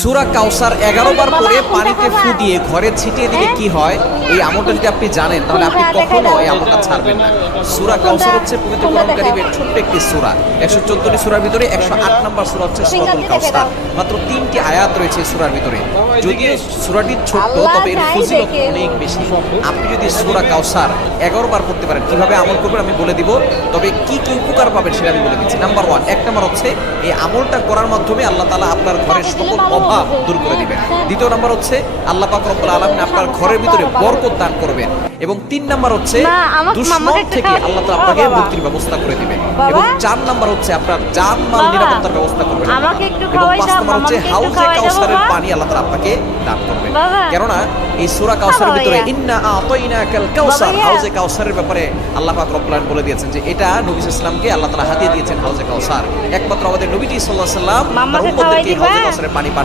সূরা কাউসার 11 বার পরে পানিতে ফু দিয়ে ঘরে ছিটিয়ে দিলে কি হয়, এই আমলটা যদি আপনি জানেন তাহলে আপনি কখনো এই আমলটা ছাড়বেন না। সূরা কাউসার হচ্ছে পবিত্র কোরআন কারীমের ছোট্ট একটি সূরা। 114টি সূরার ভিতরে 108 নম্বর সূরা হচ্ছে সূরাতুল কাউসার। মাত্র 3টি আয়াত রয়েছে এই সূরার ভিতরে। যদিও সূরাটি ছোট্ট তবে এর ফজিলত অনেক বেশি। আপনি যদি সূরা কাউসার 11 বার পড়তে পারেন, কিভাবে আমল করবেন আমি বলে দিব, তবে কি কি উপকার পাবেন সেটা আমি বলে দিচ্ছি। নাম্বার 1, এক নাম্বার হচ্ছে এই আমলটা করার মাধ্যমে আল্লাহ তাআলা আপনার ঘরের সকল অভাব দূর করে দিবেন। দ্বিতীয় নাম্বার হচ্ছে আল্লাহ পাক রব্বুল আলামিন আপনার ঘরের ভিতরে বরকত দান করবেন। এবং 3 নাম্বার হচ্ছে দুশমন থেকে আল্লাহ তাআলা আপনাকে মুক্তির ব্যবস্থা করে দিবেন। এবং 4 নাম্বার হচ্ছে আপনার জানমাল নিরাপত্তার ব্যবস্থা করবেন। আমাকে একটু এবং খাওয়াই 5 দাও, নাম্বার হচ্ছে হাউজে কাউসারের পানি আল্লাহ তাআলা আপনাকে দান করবেন। কেননা এই সূরা কাউসারের ভিতরে ইন্না আতাইনাকাল কাউসার, হাউজে কাউসারের ব্যাপারে আল্লাহ পাক রব্বুল আলামিন বলে দিয়েছেন যে এটা নবী সাল্লাল্লাহু আলাইহি ওয়াসাল্লামকে আল্লাহ তাআলা হাদিয়া দিয়েছেন হাউজে কাউসার। একমাত্র আমাদের নবীজি সাল্লাল্লাহু আলাইহি ওয়াসাল্লাম তার উম্মতদেরকে হাউজে কাউসারের পানি পান